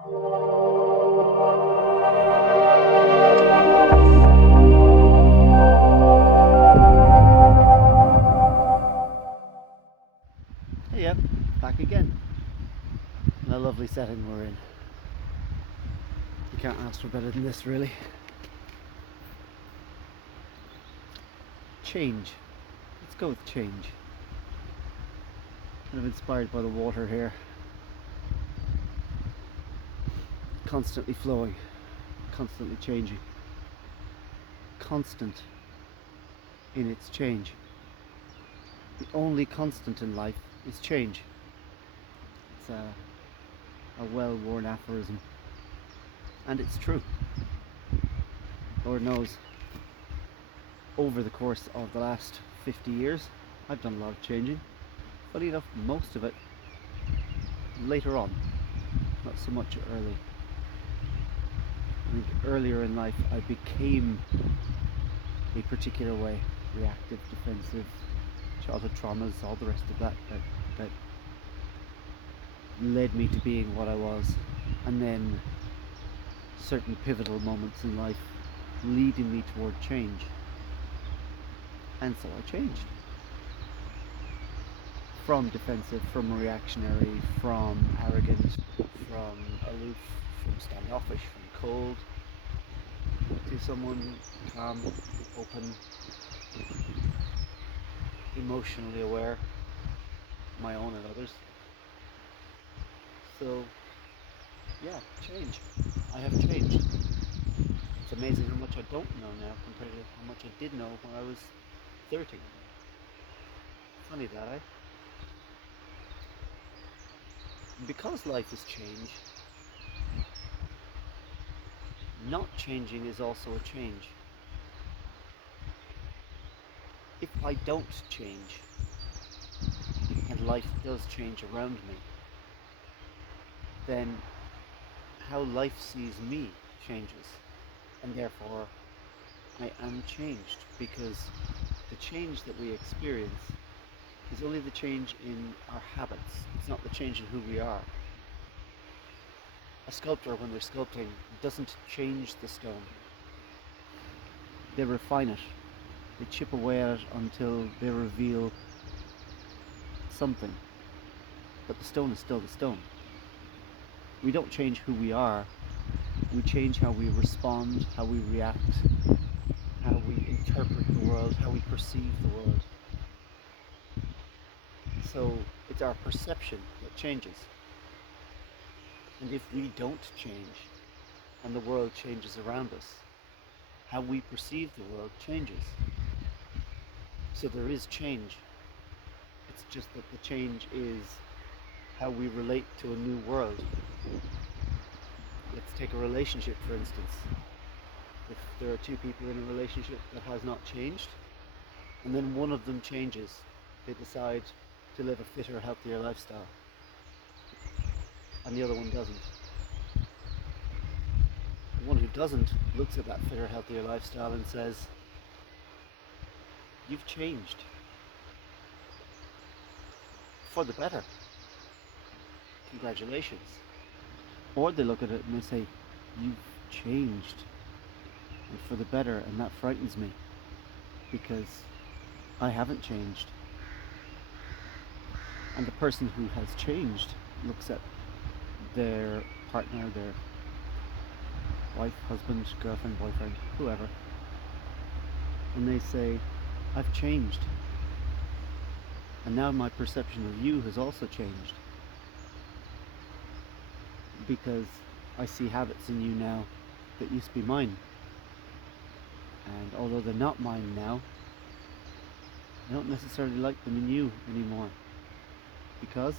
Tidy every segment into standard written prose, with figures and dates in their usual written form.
Hey, yep, back again. In a lovely setting we're in. You can't ask for better than this, really. Change. Let's go with change. Kind of inspired by the water here. Constantly flowing, constantly changing. Constant in its change. The only constant in life is change. It's a well-worn aphorism. And it's true. Lord knows, over the course of the last 50 years, I've done a lot of changing. Funny enough, most of it later on, not so much early. I think earlier in life I became a particular way, reactive, defensive, childhood traumas, all the rest of that led me to being what I was, and then certain pivotal moments in life leading me toward change, and so I changed. From defensive, from reactionary, from arrogant, from aloof, from standoffish, from cold, to someone calm, open, emotionally aware, my own and others. So, yeah, change. I have changed. It's amazing how much I don't know now compared to how much I did know when I was 30. Funny that, eh? Because life is change, not changing is also a change. If I don't change, and life does change around me, then how life sees me changes, and therefore I am changed, because the change that we experience is only the change in our habits. It's not the change in who we are. A sculptor, when they're sculpting, doesn't change the stone. They refine it. They chip away at it until they reveal something. But the stone is still the stone. We don't change who we are. We change how we respond, how we react, how we interpret the world, how we perceive the world. So it's our perception that changes. And if we don't change, and the world changes around us, how we perceive the world changes. So there is change. It's just that the change is how we relate to a new world. Let's take a relationship, for instance. If there are two people in a relationship that has not changed, and then one of them changes, they decide to live a fitter, healthier lifestyle, and the other one doesn't. The one who doesn't looks at that fitter, healthier lifestyle and says, "You've changed. For the better. Congratulations." Or they look at it and they say, "You've changed, and for the better," and that frightens me, because I haven't changed. And the person who has changed looks at their partner, their wife, husband, girlfriend, boyfriend, whoever, and they say, "I've changed. And now my perception of you has also changed. Because I see habits in you now that used to be mine. And although they're not mine now, I don't necessarily like them in you anymore. Because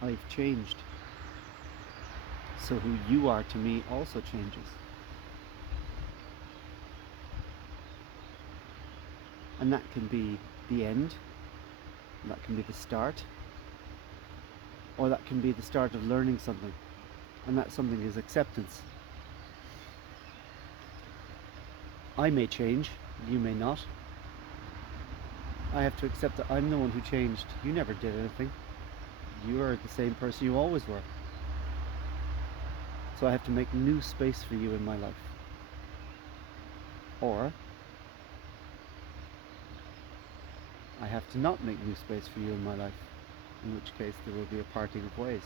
I've changed. So who you are to me also changes." And that can be the end, that can be the start, or that can be the start of learning something. And that something is acceptance. I may change, you may not. I have to accept that I'm the one who changed. You never did anything. You are the same person you always were. So I have to make new space for you in my life. Or I have to not make new space for you in my life, in which case there will be a parting of ways.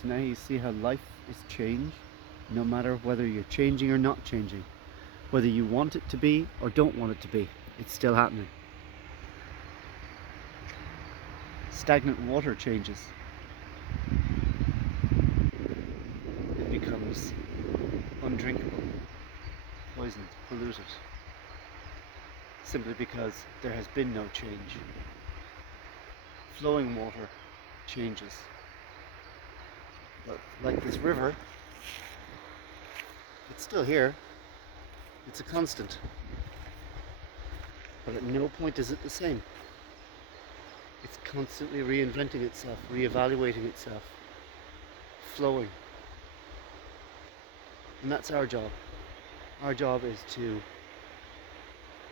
So now you see how life is change, no matter whether you're changing or not changing. Whether you want it to be or don't want it to be, it's still happening. Stagnant water changes. It becomes undrinkable, poisoned, polluted, simply because there has been no change. Flowing water changes. But like this river, it's still here. It's a constant. But at no point is it the same. It's constantly reinventing itself, reevaluating itself, flowing. And that's our job. Our job is to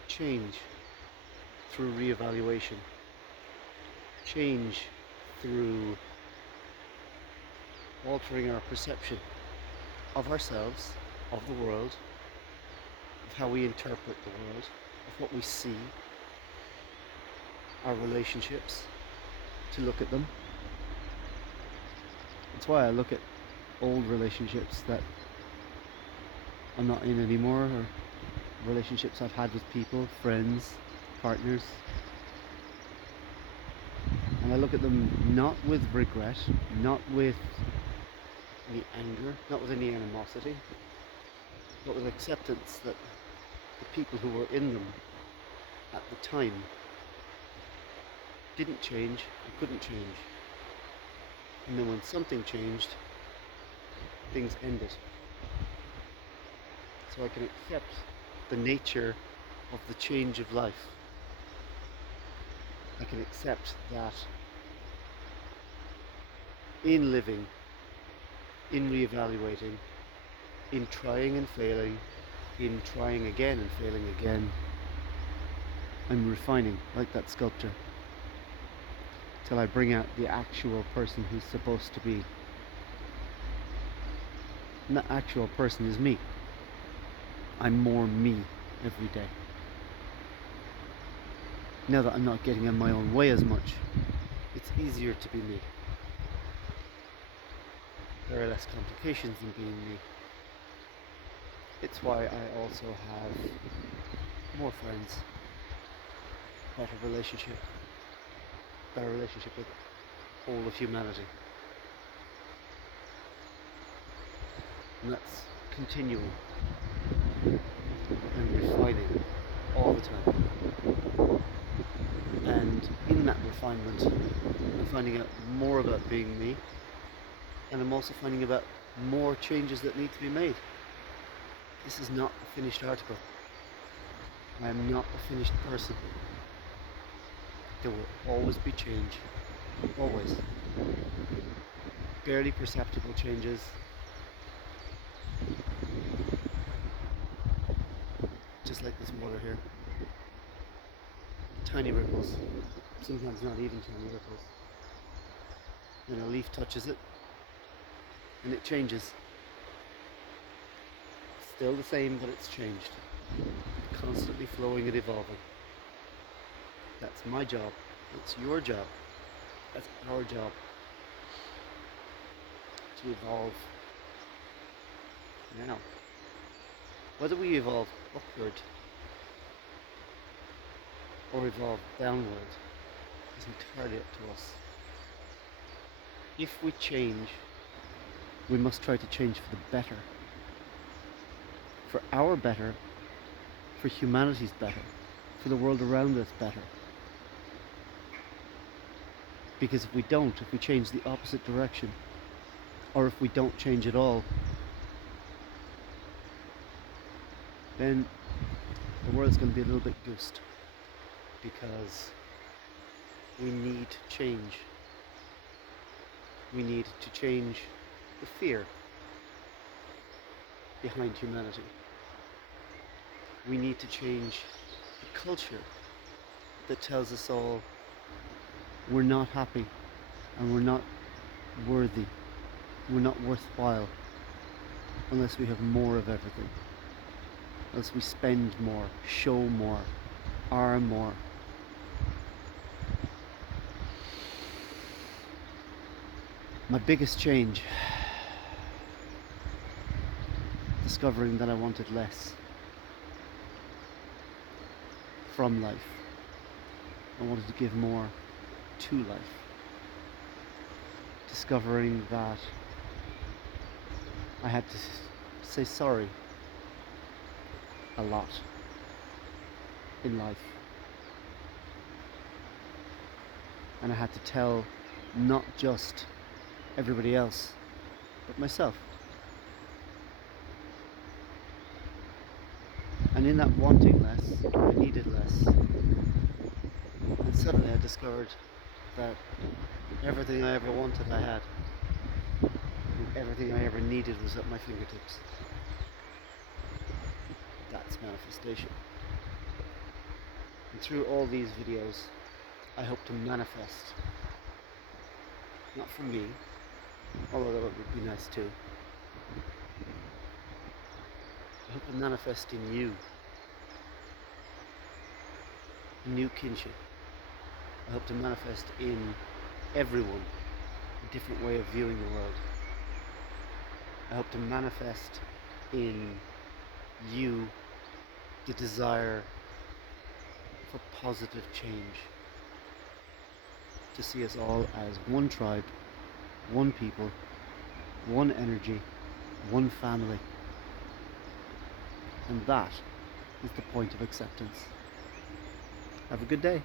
change through reevaluation, change through altering our perception of ourselves, of the world, of how we interpret the world, of what we see, our relationships, to look at them. That's why I look at old relationships that I'm not in anymore, or relationships I've had with people, friends, partners, and I look at them not with regret, not with any anger, not with any animosity, but with acceptance that the people who were in them at the time didn't change and couldn't change. And then when something changed, things ended. So I can accept the nature of the change of life. I can accept that in living, in reevaluating, in trying and failing, in trying again and failing again, I'm refining, like that sculptor, till I bring out the actual person who's supposed to be. And that actual person is me. I'm more me every day. Now that I'm not getting in my own way as much, it's easier to be me. There are less complications in being me. It's why I also have more friends, better relationship with all of humanity. And that's continuing and refining all the time. And in that refinement, I'm finding out more about being me, and I'm also finding about more changes that need to be made. This is not a finished article. I am not a finished person. There will always be change. Always. Barely perceptible changes. Just like this water here. Tiny ripples. Sometimes not even tiny ripples. Then a leaf touches it and it changes. Still the same, but it's changed. Constantly flowing and evolving. That's my job. That's your job. That's our job. To evolve now. Whether we evolve upward or evolve downward is entirely up to us. If we change, we must try to change for the better. For our better, for humanity's better, for the world around us better. Because if we don't, if we change the opposite direction, or if we don't change at all, then the world's going to be a little bit goosed. Because we need change. We need to change the fear behind humanity. We need to change the culture that tells us all we're not happy and we're not worthy We're not worthwhile unless we have more of everything. Unless we spend more, show more, are more. My biggest change, discovering that I wanted less from life. I wanted to give more to life. Discovering that I had to say sorry a lot in life. And I had to tell not just everybody else, but myself. And in that wanting less, I needed less. And suddenly I discovered that everything I ever wanted I had. And everything I ever needed was at my fingertips. That's manifestation. And through all these videos, I hope to manifest, not from me, although that would be nice too. I hope to manifest in you a new kinship. I hope to manifest in everyone a different way of viewing the world. I hope to manifest in you the desire for positive change, to see us all as one tribe, one people, one energy, one family. And that is the point of acceptance. Have a good day.